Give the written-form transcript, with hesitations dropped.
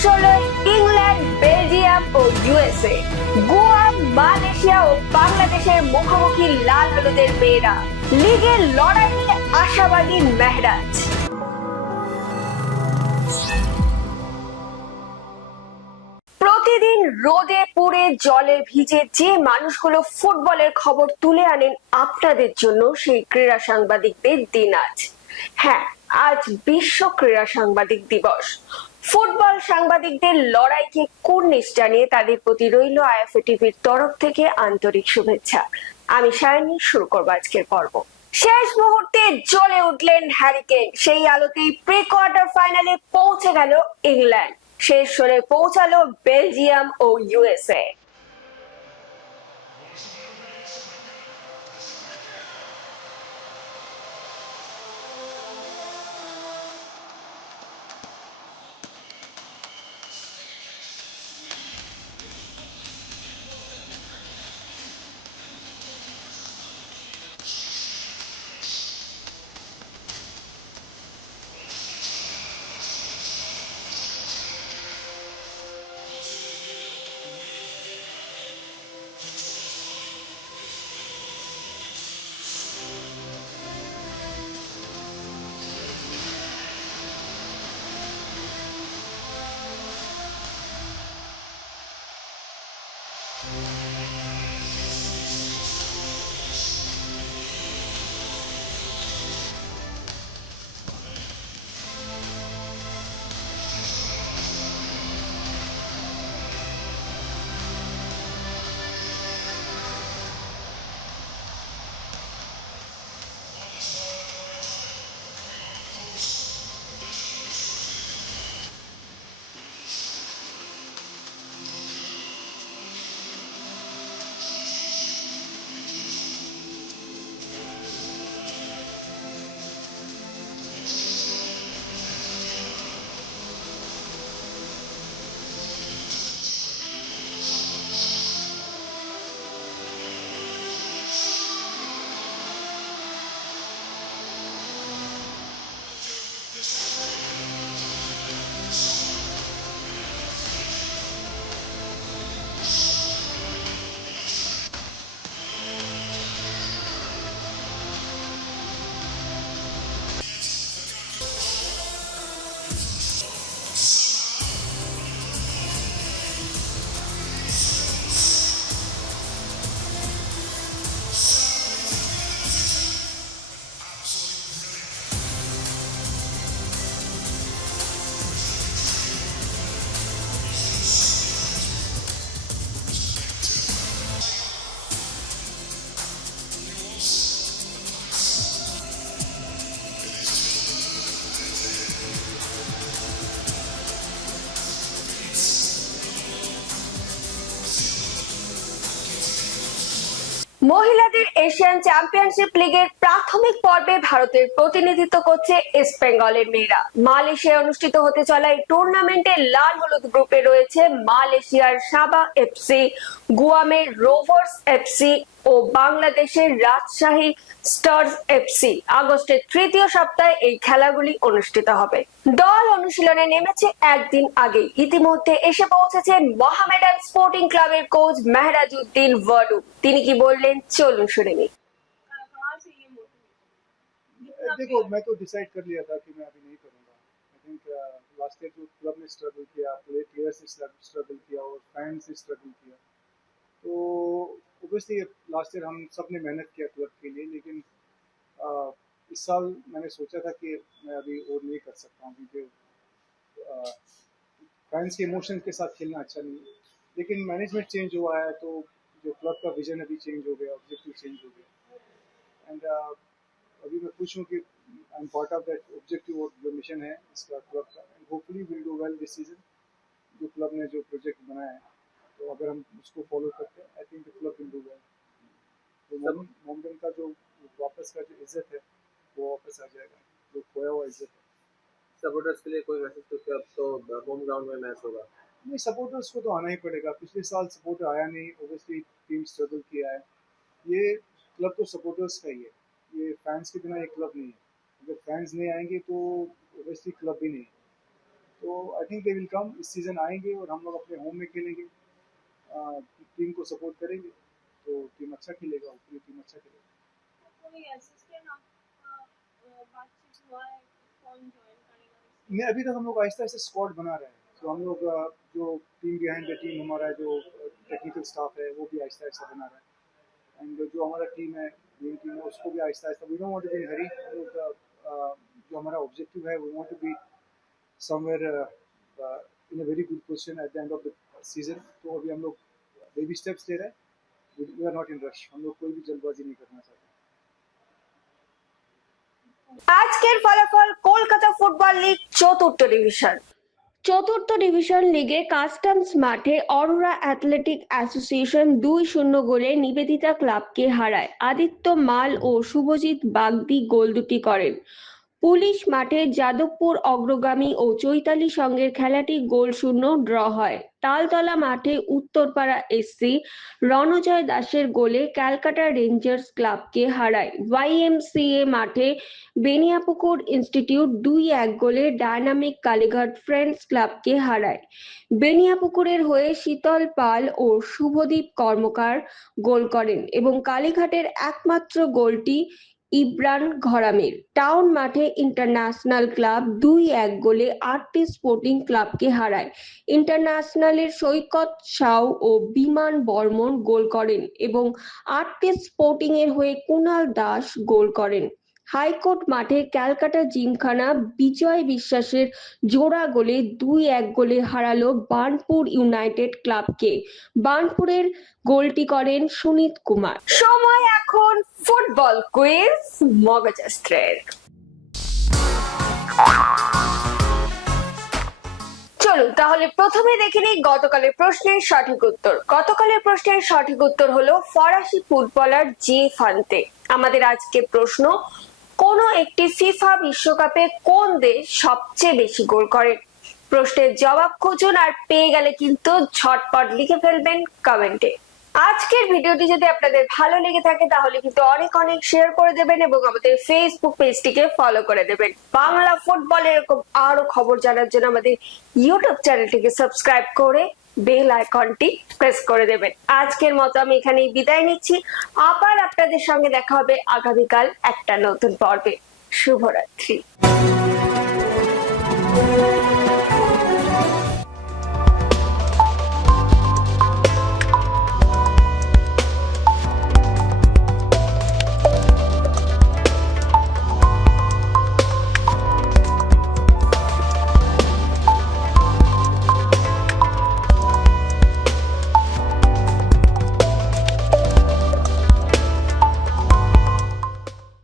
ষোলোয় England, Belgium ও USA, Goa, Malaysia ও বাংলাদেশের মুখোমুখি লাল হলুদের মেয়েরা। লিগের লড়াই নিয়ে আশাবাদী মেহরাজ। প্রতিদিন রোদে পুড়ে জলে ভিজে যে মানুষগুলো ফুটবলের খবর তুলে আনেন আপনাদের জন্য, সেই ক্রীড়া সাংবাদিকদের দিন আজ। হ্যাঁ, আজ বিশ্ব ক্রীড়া সাংবাদিক দিবস। ফুটবল সাংবাদিকদের লড়াইকে কুর্নিশ জানিয়ে তাদের প্রতি রইল আইএফএ টিভির তরফ থেকে আন্তরিক শুভেচ্ছা। আমি সায়নী, শুরু করবো আজকের পর্ব। শেষ মুহূর্তে জ্বলে উঠলেন হ্যারি কেইন। সেই আলোতেই প্রি কোয়ার্টার ফাইনালে পৌঁছে গেল ইংল্যান্ড, শেষ ষোলে পৌঁছালো বেলজিয়াম ও ইউএসএ। মহিলাদের এশিয়ান চ্যাম্পিয়নশিপ লিগের প্রাথমিক পর্বে ভারতের প্রতিনিধিত্ব করছে ইস্ট বেঙ্গলের মেয়েরা। মালয়েশিয়ায় অনুষ্ঠিত হতে চলা এই টুর্নামেন্টে লাল হলুদ গ্রুপে রয়েছে মালয়েশিয়ার সাবা এফসি, গুয়ামের রোভার্স এফসি ও বাংলাদেশের রাজশাহী স্টার্স এফসি। আগস্টের তৃতীয় সপ্তাহে এই খেলাগুলি অনুষ্ঠিত হবে। দল অনুশীলনে নেমেছে একদিন আগে। ইতিমধ্যে এসে পৌঁছেছেন মোহামেডান স্পোর্টিং ক্লাবের কোচ মেহরাজ উদ্দিন ওয়াডু। তিনি কি বললেন চলুন শুনে নিই। देखो, मैं तो डिसाइड कर लिया था कि मैं अभी नहीं करूँगा। आई थिंक लास्ट ईयर जो क्लब ने स्ट्रगल किया, प्लेयर्स ने स्ट्रगल किया और फैंस ने स्ट्रगल किया, तो ओबियसली लास्ट ईयर हम सब ने मेहनत किया क्लब के लिए, लेकिन इस साल मैंने सोचा था कि मैं अभी और नहीं कर सकता हूँ क्योंकि फैंस के इमोशन के साथ खेलना अच्छा नहीं है। लेकिन मैनेजमेंट चेंज हुआ है तो जो क्लब का विजन अभी चेंज हो गया, ऑब्जेक्टिव चेंज हो गया। एंड अभी मैं खुश हूँ कि I am part of that objective और जो मिशन है इसका क्लब का, and hopefully will do well this season. जो क्लब ने जो प्रोजेक्ट बनाया है, तो अगर हम उसको फॉलो करते हैं, I think the club will do well. तो मोहम्मदन का जो वापस का जो इज्जत है वो वापस आ जाएगा, जो खोया हुआ इज्जत है। सपोर्टर्स के लिए कोई मैसेज? क्योंकि अब तो होम ग्राउंड में मैच होगा। नहीं, सपोर्टर्स को तो आना ही पड़ेगा। पिछले साल सपोर्टर आया नहीं, ओबियसली टीम स्ट्रगल किया है। ये क्लब तो सपोर्टर्स का ही है, ये फैंस के बिना ये क्लब नहीं है। अगर फैंस नहीं आएंगे तो ओबियसली क्लब भी नहीं है। तो I think they will come, इस सीज़न आएंगे और हम लोग अपने होम में खेलेंगे, टीम को सपोर्ट करेंगे, तो टीम अच्छा खेलेगा, पूरी टीम अच्छा खेलेगा। कोई असिस्टेंट आपका बातचीत हुआ है कौन ज्वाइन करेगा? नहीं, अभी तक हम लोग आहिस्ता आहिस्ता स्क्वाड बना रहे हैं, तो हम लोग जो टीम बिहाइंड द टीम हमारा जो टेक्निकल स्टाफ है वो भी आहिस्ता आहिस्ता बना रहा है, एंड जो हमारा टीम है मेन टीम है उसको भी आहिस्ता आहिस्ता, we don't want to be in hurry, हम लोग जो हमारा ऑब्जेक्टिव है we want to be somewhere in a very good position at the end of the season. तो अभी हम लोग बेबी स्टेप्स ले रहे हैं, we are not in rush, हम लोग कोई भी जल्दबाजी नहीं करना चाहते। আজকের ফলাফল কলকাতা ফুটবল লিগ চতুর্থ ডিভিশন লিগে কাস্টমস মাঠে অরোরা অ্যাথলেটিক অ্যাসোসিয়েশন 2-0 গোলে নিবেদিতা ক্লাবকে হারায়। আদিত্য মাল ও শুভজিৎ বাগদি গোল দুটি করেন। পুলিশ মাঠে যাদবপুর অগ্রগামী ও চৈতালি সঙ্গের খেলাটি গোল শূন্য ড্র হয়। তালতলা মাঠে উত্তরপাড়া এসসি রণজয় দাসের গোলে ক্যালকাটা রেঞ্জার্স ক্লাবকে হারায়। YMCA মাঠে বেনিয়াপুকুর ইনস্টিটিউট 2-1 গোলে ডায়নামিক কালীঘাট ফ্রেন্ডস ক্লাবকে হারায়। বেনিয়াপুকুরের হয়ে শীতল পাল ও শুভদীপ কর্মকার গোল করেন এবং কালীঘাটের একমাত্র গোলটি ইব্রান ঘরামির। টাউন মাঠে ইন্টারন্যাশনাল ক্লাব 2-1 গোলে আরটি স্পোর্টিং ক্লাবকে হারায়। ইন্টারন্যাশনালের সৈকত সাউ ও বিমান বর্মন গোল করেন এবং আরটি স্পোর্টিং এর হয়ে কুণাল দাস গোল করেন। হাইকোর্ট মাঠে ক্যালকাটা জিমখানা বিজয় বিশ্বাসের জোড়া গোলে 2-1 গোলে হারালো বার্নপুর ইউনাইটেড ক্লাবকে। বার্নপুরের গোলটি করেন সুনীত কুমার। সময় এখন ফুটবল কুইজ মগজাস্ত্রের। চলুন তাহলে প্রথমে দেখে নিই গতকালের প্রশ্নের সঠিক উত্তর। গতকালের প্রশ্নের সঠিক উত্তর হলো ফরাসি ফুটবলার জে ফান্তে। আমাদের আজকের প্রশ্ন, কোন একটি ফিফা বিশ্বকাপে কোন দেশ সবচেয়ে বেশি গোল করে? প্রশ্নের জবাব খুঁজুন আর পেয়ে গেলে কিন্তু ঝটপট লিখে ফেলবেন কমেন্টে। আজকের ভিডিওটি যদি আপনাদের ভালো লেগে থাকে তাহলে কিন্তু অনেক অনেক শেয়ার করে দেবেন এবং আমাদের ফেসবুক পেজটিকে ফলো করে দেবেন। বাংলা ফুটবল এরকম আরো খবর জানার জন্য আমাদের ইউটিউব চ্যানেলটিকে সাবস্ক্রাইব করে বেল আইকনটি প্রেস করে দেবেন। আজকের মতো আমি এখানেই বিদায় নিচ্ছি। আবার আপনাদের সঙ্গে দেখা হবে আগামীকাল একটা নতুন পর্বে। শুভরাত্রি।